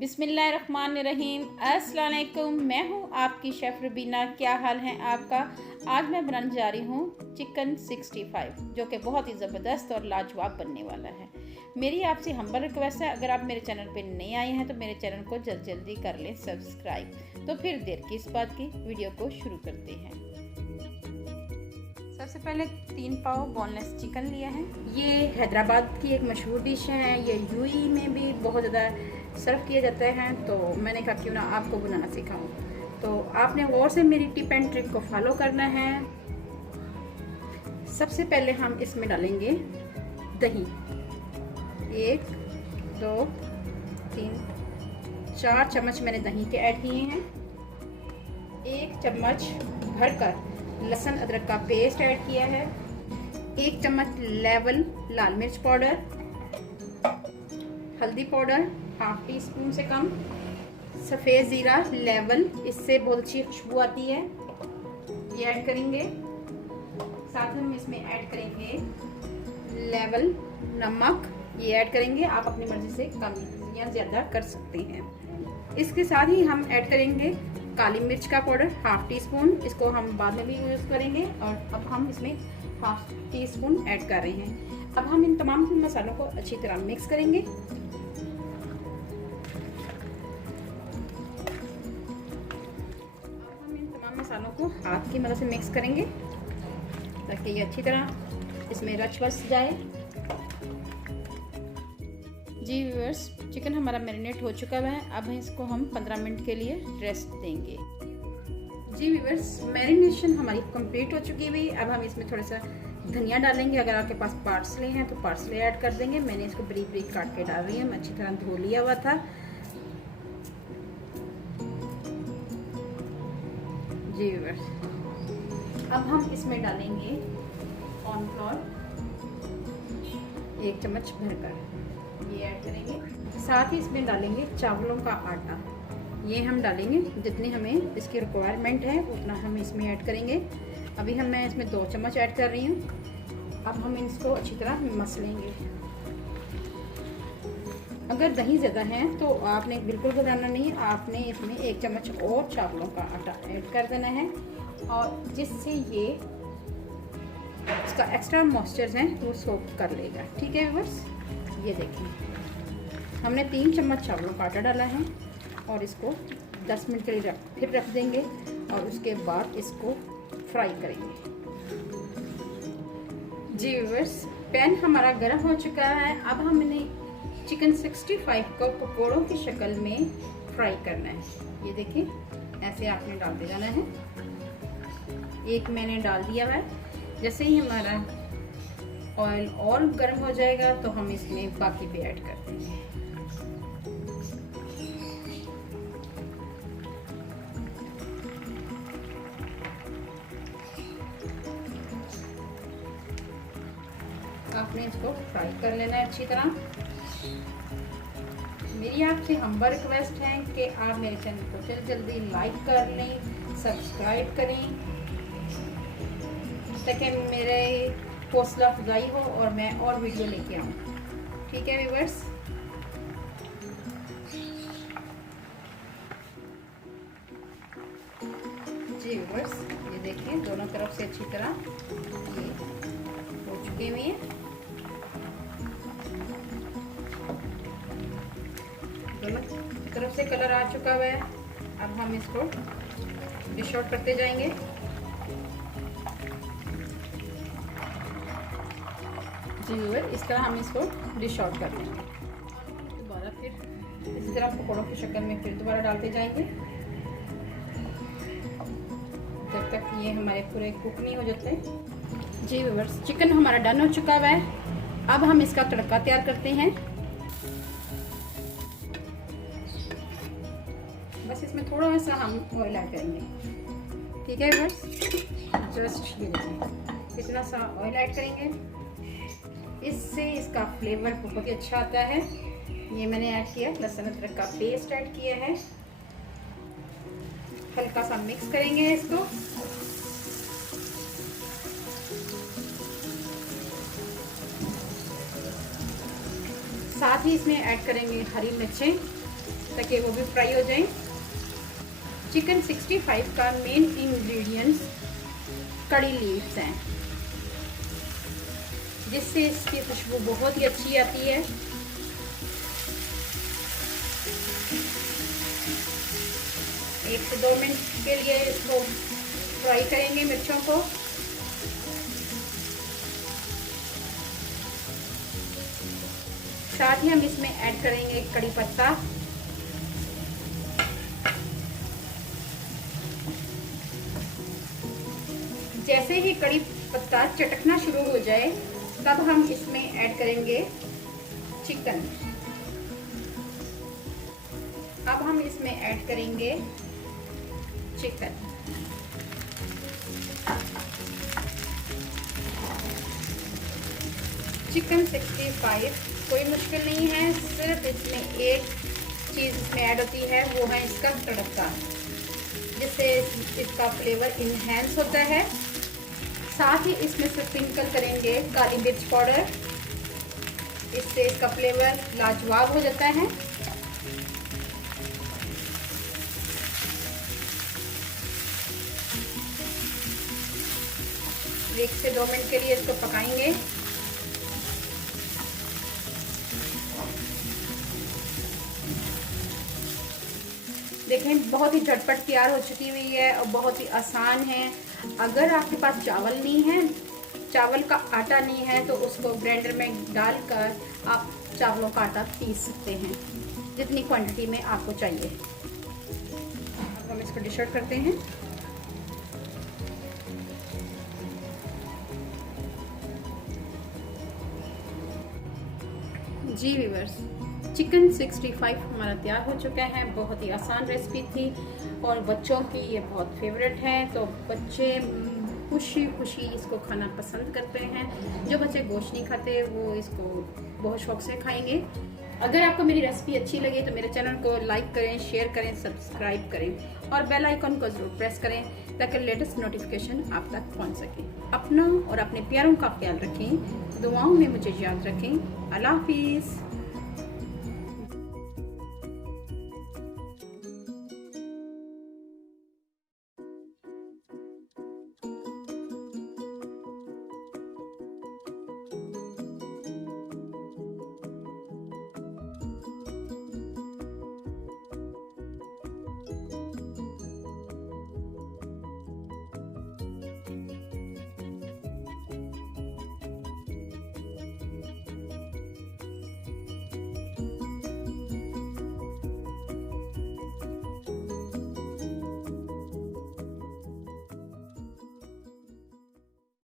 बिस्मिल्लाहिर्रहमानिर्रहीम। अस्सलाम वालेकुम। मैं हूँ आपकी शेफ़ रुबीना। क्या हाल है आपका? आज मैं बनाने जा रही हूँ चिकन 65 जो कि बहुत ही ज़बरदस्त और लाजवाब बनने वाला है। मेरी आपसे हम्बल रिक्वेस्ट है, अगर आप मेरे चैनल पे नए आए हैं तो मेरे चैनल को जल्दी कर लें सब्सक्राइब। तो फिर देर किस बात की, वीडियो को शुरू करते हैं। सबसे पहले 3 पाव बोनलेस चिकन लिया है। ये हैदराबाद की एक मशहूर डिश है, ये यूएई में भी बहुत ज़्यादा सर्व किए जाते हैं, तो मैंने कहा क्यों ना आपको बनाना सिखाऊं। तो आपने गौर से मेरी टिप एंड ट्रिक को फॉलो करना है। सबसे पहले हम इसमें डालेंगे दही। 1 2 3 4 चम्मच मैंने दही के ऐड किए हैं। 1 चम्मच भरकर लहसुन अदरक का पेस्ट ऐड किया है। 1 चम्मच लेवल लाल मिर्च पाउडर, हल्दी पाउडर हाफ टी स्पून से कम, सफ़ेद ज़ीरा लेवल, इससे बहुत अच्छी खुशबू आती है, ये ऐड करेंगे। साथ हम इसमें ऐड करेंगे लेवल नमक, ये ऐड करेंगे। आप अपनी मर्ज़ी से कम या ज़्यादा कर सकते हैं। इसके साथ ही हम ऐड करेंगे काली मिर्च का पाउडर हाफ टी स्पून, इसको हम बाद में भी यूज़ करेंगे। और अब हम इसमें हाफ टी स्पून ऐड कर रहे हैं। अब हम इन तमाम मसालों को अच्छी तरह मिक्स करेंगे। मसालों को हाथ की मदद से मिक्स करेंगे ताकि ये अच्छी तरह इसमें रच बस जाए। जी व्यूअर्स, चिकन हमारा मैरिनेट हो चुका है। अब इसको हम 15 मिनट के लिए रेस्ट देंगे। जी व्यूअर्स, मैरिनेशन हमारी कंप्लीट हो चुकी हुई। अब हम इसमें थोड़ा सा धनिया डालेंगे। अगर आपके पास पार्सले हैं तो पार्सले ऐड कर देंगे। मैंने इसको बारीक बारीक काट के डाल रही हूँ, अच्छी तरह धो लिया हुआ था। जी व्यूअर्स, अब हम इसमें डालेंगे कॉर्नफ्लोर 1 चम्मच भरकर, ये ऐड करेंगे। साथ ही इसमें डालेंगे चावलों का आटा, ये हम डालेंगे जितनी हमें इसकी रिक्वायरमेंट है उतना हम इसमें ऐड करेंगे। अभी मैं इसमें 2 चम्मच ऐड कर रही हूँ। अब हम इसको अच्छी तरह मस लेंगे। अगर दही ज़्यादा है तो आपने बिल्कुल घबराना नहीं, आपने इसमें 1 चम्मच और चावलों का आटा ऐड कर देना है, और जिससे ये इसका एक्स्ट्रा मॉइस्चर है वो सोक कर लेगा। ठीक है व्यूअर्स, ये देखें हमने 3 चम्मच चावलों का आटा डाला है और इसको 10 मिनट के लिए फिर रख देंगे और उसके बाद इसको फ्राई करेंगे। जी व्यूअर्स, पैन हमारा गर्म हो चुका है। अब हमने चिकन 65 को पकौड़ों की शक्ल में फ्राई करना है। ये देखिए ऐसे आपने डालते जाना है। एक मैंने डाल दिया है। जैसे ही हमारा ऑयल और गर्म हो जाएगा तो हम इसमें बाकी भी ऐड कर देंगे। आपने इसको फ्राई कर लेना है अच्छी तरह। मेरी आपसे हम्बल रिक्वेस्ट है कि आप मेरे चैनल को जल्दी लाइक कर लें, सब्सक्राइब करें, ताकि मेरे हौसला अफजाई हो और मैं और वीडियो लेके आऊँ। ठीक है व्यूअर्स, जी व्यूअर्स, ये देखिए दोनों तरफ से अच्छी तरह ये हो चुकी हुई है। दोनों तरफ से कलर आ चुका हुआ है। अब हम इसको डिश आउट करते जाएंगे। जी व्यूअर, इस तरह हम इसको डिश आउट कर लेंगे। दोबारा फिर इसी तरह पकौड़ों की शक्ल में फिर दोबारा डालते जाएंगे जब तक ये हमारे पूरे कुक नहीं हो जाते। जी व्यूअर्स, चिकन हमारा डन हो चुका हुआ है। अब हम इसका तड़का तैयार करते हैं। बस इसमें थोड़ा सा हम ऑयल ऐड करेंगे। ठीक है बस, जस्ट ये देखिए इतना सा ऑयल ऐड करेंगे, इससे इसका फ्लेवर बहुत ही अच्छा आता है। ये मैंने ऐड किया लहसुन अदरक का पेस्ट ऐड किया है। हल्का सा मिक्स करेंगे इसको। साथ ही इसमें ऐड करेंगे हरी मिर्चें ताकि वो भी फ्राई हो जाए। चिकन 65 का मेन इंग्रेडिएंट्स कड़ी लीव्स हैं, जिससे इसकी खुशबू बहुत ही अच्छी आती है। एक से 2 मिनट के लिए इसको फ्राई करेंगे मिर्चों को। साथ ही हम इसमें ऐड करेंगे कड़ी पत्ता, जैसे ही कड़ी पत्ता चटकना शुरू हो जाए तब हम इसमें ऐड करेंगे चिकन। अब हम इसमें ऐड करेंगे चिकन। चिकन 65 कोई मुश्किल नहीं है, सिर्फ इसमें एक चीज़ इसमें ऐड होती है, वो है इसका तड़का, जिससे इसका फ्लेवर इन्हेंस होता है। साथ ही इसमें स्प्रिंकल करेंगे काली मिर्च पाउडर, इससे इसका फ्लेवर लाजवाब हो जाता है। एक से 2 मिनट के लिए इसको पकाएंगे। देखें बहुत ही झटपट तैयार हो चुकी हुई है और बहुत ही आसान है। अगर आपके पास चावल नहीं है, चावल का आटा नहीं है, तो उसको ग्राइंडर में डालकर आप चावलों का आटा पीस सकते हैं जितनी क्वांटिटी में आपको चाहिए। अब हम इसको डिश आउट करते हैं। जी व्यूअर्स, चिकन 65 हमारा तैयार हो चुका है। बहुत ही आसान रेसिपी थी और बच्चों की ये बहुत फेवरेट है, तो बच्चे खुशी खुशी इसको खाना पसंद करते हैं। जो बच्चे गोश्त नहीं खाते वो इसको बहुत शौक से खाएंगे। अगर आपको मेरी रेसिपी अच्छी लगे तो मेरे चैनल को लाइक करें, शेयर करें, सब्सक्राइब करें और बेल आइकन को जरूर प्रेस करें ताकि लेटेस्ट नोटिफिकेशन आप तक पहुंच सके। अपना और अपने प्यारों का ख्याल रखें, दुआओं में मुझे याद रखें। अल्लाह हाफिज़।